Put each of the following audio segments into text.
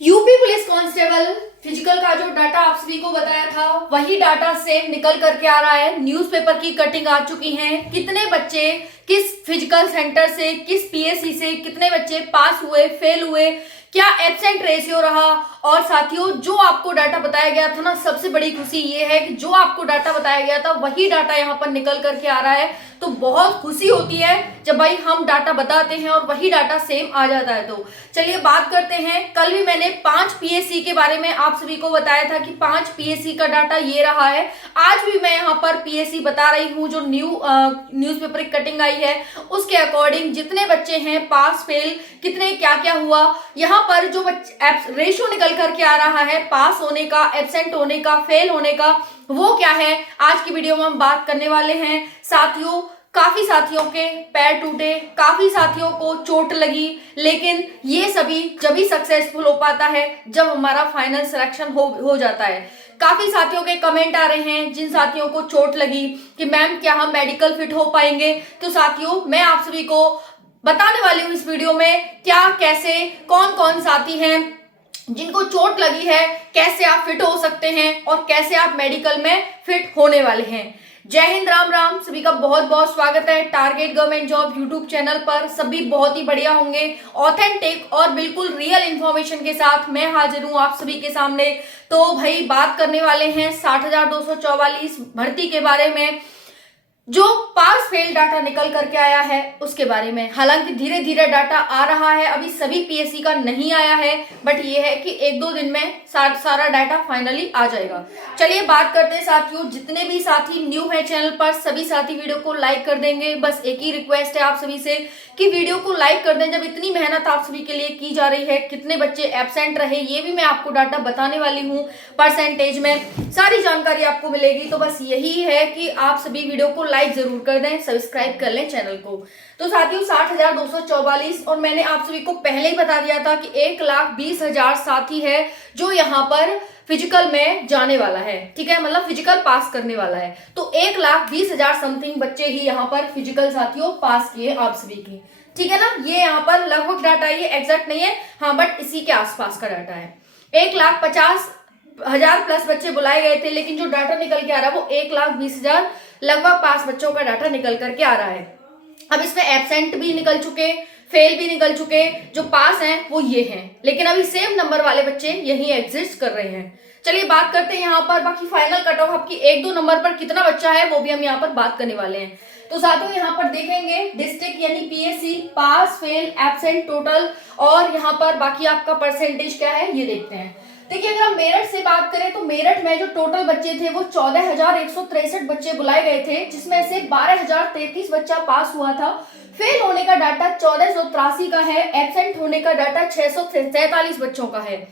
UP police constable physical का जो data आप सभी को बताया था वही डाटा सेम निकल करके आ रहा है। न्यूज़पेपर की कटिंग आ चुकी है। कितने बच्चे किस फिजिकल सेंटर से, किस पीएससी से कितने बच्चे पास हुए, फेल हुए, क्या एब्सेंट रेशियो रहा। और साथियों, जो आपको डाटा बताया गया था ना, सबसे बड़ी खुशी ये है कि जो आपको डाटा बताया गया था वही डाटा यहाँ पर निकल करके आ रहा है। तो बहुत खुशी होती है जब भाई हम डाटा बताते हैं और वही डाटा सेम आ जाता है। तो चलिए बात करते हैं। कल भी मैंने 5 पीएससी के बारे में आप सभी को बताया था कि 5 पीएससी का डाटा ये रहा है। आज भी मैं यहाँ पर पीएससी बता रही हूँ। जो न्यूज़पेपर की कटिंग आई है उसके अकॉर्डिंग जितने बच्चे हैं पास फेल, कितने क्या क्या हुआ, यहाँ पर जो रेशियो निकल करके आ रहा है पास होने का, एब्सेंट होने का, फेल होने का, वो क्या है आज की वीडियो में हम बात करने वाले हैं। साथियों, काफी साथियों के पैर टूटे, काफी साथियों को चोट लगी, लेकिन ये सभी जब ही सक्सेसफुल हो पाता है जब हमारा फाइनल सिलेक्शन हो जाता है। काफी साथियों के कमेंट आ रहे हैं जिन साथियों को चोट लगी कि मैम क्या हम मेडिकल फिट हो पाएंगे। तो साथियों, मैं आप सभी को बताने वाली हूँ इस वीडियो में क्या, कैसे, कौन कौन साथी हैं जिनको चोट लगी है, कैसे आप फिट हो सकते हैं और कैसे आप मेडिकल में फिट होने वाले हैं। जय हिंद, राम राम। सभी का बहुत बहुत स्वागत है target government job YouTube channel पर। सभी बहुत ही बढ़िया होंगे। ऑथेंटिक और बिल्कुल रियल इंफॉर्मेशन के साथ मैं हाजिर हूँ आप सभी के सामने। तो भाई बात करने वाले हैं 60,244 भर्ती के बारे में, जो पास फेल डाटा निकल करके आया है उसके बारे में। हालांकि धीरे धीरे डाटा आ रहा है, अभी सभी पीएससी का नहीं आया है, बट ये है कि 1-2 दिन में सारा डाटा फाइनली आ जाएगा। चलिए बात करते हैं साथियों। जितने भी साथी न्यू है चैनल पर, सभी साथी वीडियो को लाइक कर देंगे। बस एक ही रिक्वेस्ट है आप सभी से कि वीडियो को लाइक कर दें। जब इतनी मेहनत आप सभी के लिए की जा रही है, कितने बच्चे एब्सेंट रहे ये भी मैं आपको डाटा बताने वाली हूँ, परसेंटेज में सारी जानकारी आपको मिलेगी। तो बस यही है कि आप सभी वीडियो को लाइक जरूर कर दें, सब्सक्राइब कर लें चैनल को। तो साथियों 60,244, और मैंने आप सभी को पहले ही बता दिया था कि 1,20,000 साथी है जो यहाँ पर फिजिकल में जाने वाला है। ठीक है, मतलब फिजिकल पास करने वाला है। तो 1,20,000 समथिंग बच्चे ही यहाँ पर फिजिकल साथियों पास किए आप सभी की। ठीक है ना, ये यहाँ पर लगभग डाटा, ये एग्जैक्ट नहीं है हाँ, बट इसी के आसपास का डाटा है। 1,50,000 प्लस बच्चे बुलाए गए थे, लेकिन जो डाटा निकल के आ रहा है वो 1,20,000 लगभग पास बच्चों का डाटा निकल करके आ रहा है। अब इसमें एब्सेंट भी निकल चुके, फेल भी निकल चुके, जो पास हैं वो ये हैं, लेकिन अभी सेम नंबर वाले बच्चे यही एग्जिस्ट कर रहे हैं। चलिए बात करते हैं यहाँ पर बाकी फाइनल कट ऑफ आपकी 1-2 नंबर पर कितना बच्चा है वो भी हम यहाँ पर बात करने वाले हैं। तो साथियों यहाँ पर देखेंगे डिस्ट्रिक्ट यानी PSC, pass fail absent total, और यहाँ पर बाकी आपका परसेंटेज क्या है ये देखते हैं। देखिए, अगर हम मेरठ से बात करें तो मेरठ में जो टोटल बच्चे थे वो 14,163 बच्चे बुलाए गए थे, जिसमें से 12,033 बच्चा पास हुआ था। फेल होने का डाटा 1,483 का है, एब्सेंट होने का डाटा 643 बच्चों का है।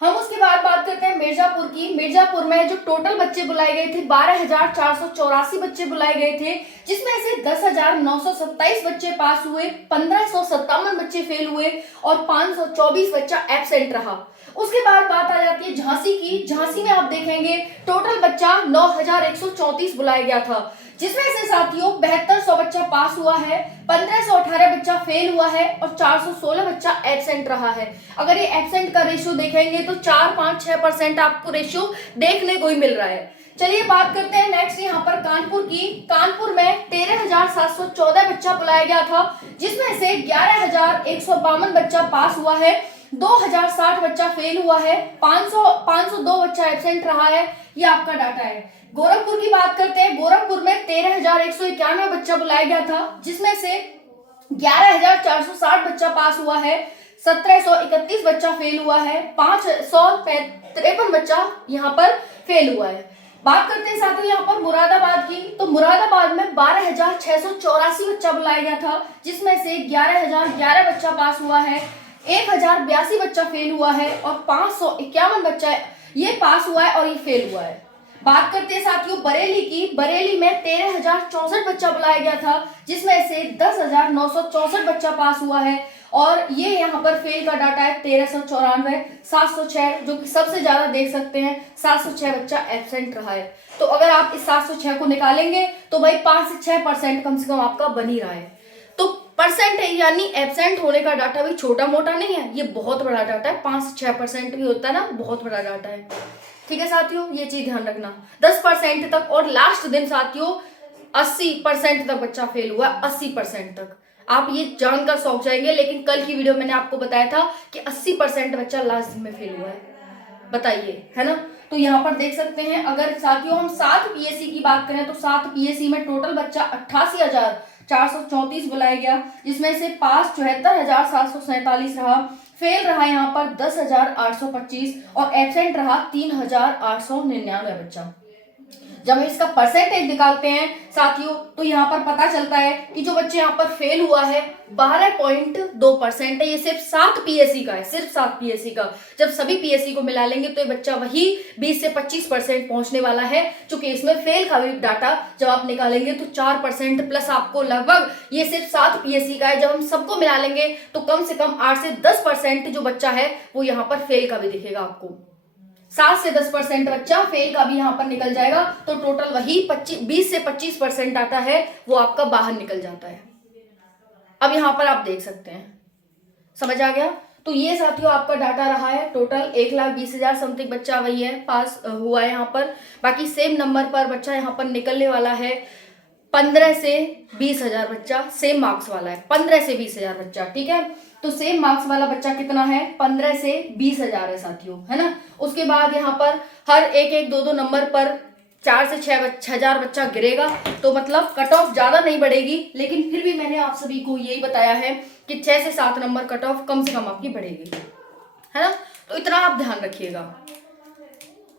हम उसके बाद बात करते हैं मिर्जापुर की। मिर्जापुर में जो टोटल बच्चे बुलाए गए थे 12,484 बच्चे बुलाए गए थे, जिसमें से 10,927 बच्चे पास हुए, 1,557 बच्चे फेल हुए और 524 बच्चा एब्सेंट रहा। उसके बाद बात आ जाती है झांसी की। झांसी में आप देखेंगे टोटल बच्चा 9,134 बुलाया गया था, जिसमें से साथियों 7200 बच्चा पास हुआ है, 1,518 बच्चा फेल हुआ है और 416 बच्चा एब्सेंट रहा है। अगर ये एब्सेंट का रेशियो देखेंगे तो 4-5-6% आपको रेशियो देखने को ही मिल रहा है। चलिए बात करते हैं नेक्स्ट यहाँ पर कानपुर की। कानपुर में 13,714 बच्चा बुलाया गया था, जिसमें से 11,152 बच्चा पास हुआ है, 2,060 बच्चा फेल हुआ है, 502 बच्चा एब्सेंट रहा है। ये आपका डाटा है। गोरखपुर की बात करते हैं। गोरखपुर में 13,191 बच्चा बुलाया गया था, जिसमें से 11,460 बच्चा पास हुआ है, 1,731 बच्चा फेल हुआ है, 553 बच्चा यहाँ पर फेल हुआ है। बात करते हैं साथियों यहाँ पर मुरादाबाद की। तो मुरादाबाद में 12,684 बच्चा बुलाया गया था, जिसमें से 11,011 बच्चा पास हुआ है, 1,082 बच्चा फेल हुआ है और 551 बच्चा ये पास हुआ है और ये फेल हुआ है। बात करते हैं साथियों बरेली की। बरेली में 13,064 बच्चा बुलाया गया था, जिसमें से 10,964 बच्चा पास हुआ है और ये यहाँ पर फेल का डाटा है 1,394, 706 जो कि सबसे ज्यादा देख सकते हैं, 706 बच्चा एब्सेंट रहा है। तो अगर आप इस 706 को निकालेंगे तो भाई 5 से 6% कम से कम आपका बन ही रहा है। तो परसेंट है, यानी एब्सेंट होने का डाटा भी छोटा मोटा नहीं है, ये बहुत बड़ा डाटा है। 5 से 6% भी होता है ना, बहुत बड़ा डाटा है। ठीक है साथियों, ये चीज ध्यान रखना। 10% तक, और लास्ट दिन साथियों 80% तक बच्चा फेल हुआ, 80% तक। आप ये जानकर चौंक जाएंगे, लेकिन कल की वीडियो मैंने आपको बताया था कि 80% बच्चा लास्ट दिन में फेल हुआ है। बताइए, है ना। तो यहाँ पर देख सकते हैं, अगर साथियों हम 7 पीएससी की बात करें तो 7 पीएससी में टोटल बच्चा 88,434 बुलाया गया, जिसमें से पास 74,747 रहा, फेल रहा यहाँ पर 10,825 और एब्सेंट रहा 3,899 बच्चा। जब हम इसका परसेंटेज निकालते हैं साथियों, तो यहाँ पर पता चलता है कि जो बच्चे यहाँ पर फेल हुआ है 12.2% है। ये सिर्फ 7 पीएससी का है, सिर्फ 7 पीएससी का। जब सभी पीएससी को मिला लेंगे तो ये बच्चा वही 20 से 25% पहुंचने वाला है। चूंकि इसमें फेल का भी डाटा जब आप निकालेंगे तो 4% प्लस आपको लगभग, ये सिर्फ 7 पीएससी का है। जब हम सबको मिला लेंगे तो कम से कम 8 से 10% जो बच्चा है वो यहाँ पर फेल का भी दिखेगा आपको। 7 से 10% बच्चा फेल का भी यहाँ पर निकल जाएगा, तो टोटल वही 20 से 25% डाटा है वो आपका बाहर निकल जाता है। अब यहाँ पर आप देख सकते हैं, समझ आ गया। तो ये साथियों आपका डाटा रहा है। टोटल 1,20,000 समथिंग बच्चा वही है पास हुआ है यहाँ पर। बाकी सेम नंबर पर बच्चा यहाँ पर निकलने वाला है 15 से 20,000 बच्चा, सेम मार्क्स वाला है 15 से 20,000 बच्चा। ठीक है, तो सेम मार्क्स वाला बच्चा कितना है, 15 से 20,000 है साथियों, है ना। उसके बाद यहाँ पर हर एक 2 नंबर पर 4 से 6,000 बच्चा गिरेगा, तो मतलब कट ऑफ ज्यादा नहीं बढ़ेगी, लेकिन फिर भी मैंने आप सभी को यही बताया है कि 6 से 7 नंबर कट ऑफ कम से कम आपकी बढ़ेगी, है ना। तो इतना आप ध्यान रखिएगा,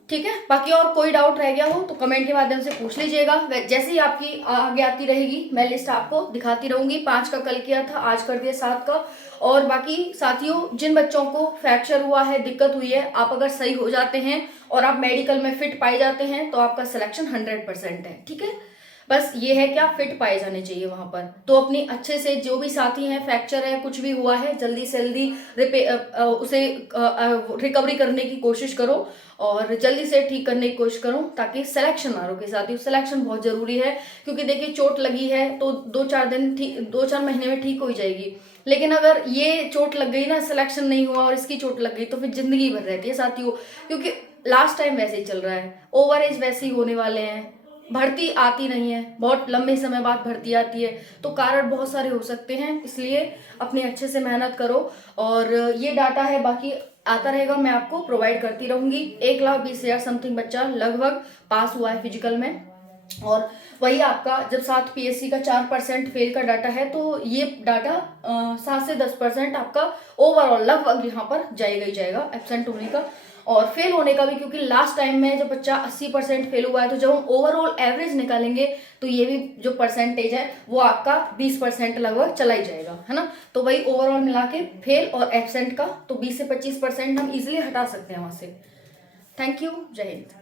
ठीक है। बाकी और कोई डाउट रह गया हो तो कमेंट के माध्यम से पूछ लीजिएगा। जैसे ही आपकी आगे आती रहेगी मैं लिस्ट आपको दिखाती रहूंगी। 5 का कल किया था, आज कर दिया 7 का। और बाकी साथियों जिन बच्चों को फ्रैक्चर हुआ है, दिक्कत हुई है, आप अगर सही हो जाते हैं और आप मेडिकल में फिट पाए जाते हैं तो आपका सिलेक्शन 100% है। ठीक है, बस ये है कि आप फिट पाए जाने चाहिए वहां पर। तो अपनी अच्छे से, जो भी साथी हैं फ्रैक्चर है कुछ भी हुआ है, जल्दी से जल्दी उसे रिकवरी करने की कोशिश करो और जल्दी से ठीक करने की कोशिश करो, ताकि सिलेक्शन ना रुके साथियों। सिलेक्शन बहुत जरूरी है, क्योंकि देखिए चोट लगी है तो 2-4 महीने में ठीक हो जाएगी, लेकिन अगर ये चोट लग गई ना, सिलेक्शन नहीं हुआ और इसकी चोट लग गई तो फिर जिंदगी भर रहती है साथियों। क्योंकि लास्ट टाइम वैसे ही चल रहा है, ओवर एज वैसे ही होने वाले हैं, भर्ती आती नहीं है, बहुत लंबे समय बाद भर्ती आती है, तो कारण बहुत सारे हो सकते हैं। इसलिए अपने अच्छे से मेहनत करो। और ये डाटा है, बाकी आता रहेगा, मैं आपको प्रोवाइड करती रहूंगी। 1,20,000 समथिंग बच्चा लगभग पास हुआ है फिजिकल में। और वही आपका जब 7 पीएससी का 4% फेल का डाटा है, तो ये डाटा 7 से 10% आपका ओवरऑल लगभग यहाँ पर जाएगा ही जाएगा एब्सेंट होने का और फेल होने का भी। क्योंकि लास्ट टाइम में जब बच्चा 80% फेल हुआ है, तो जब हम ओवरऑल एवरेज निकालेंगे तो ये भी जो परसेंटेज है वो आपका 20% लगभग चला ही जाएगा, है ना। तो वही ओवरऑल मिला के फेल और एब्सेंट का तो 20 से 25% हम इजिली हटा सकते हैं वहां से। थैंक यू, जय हिंद।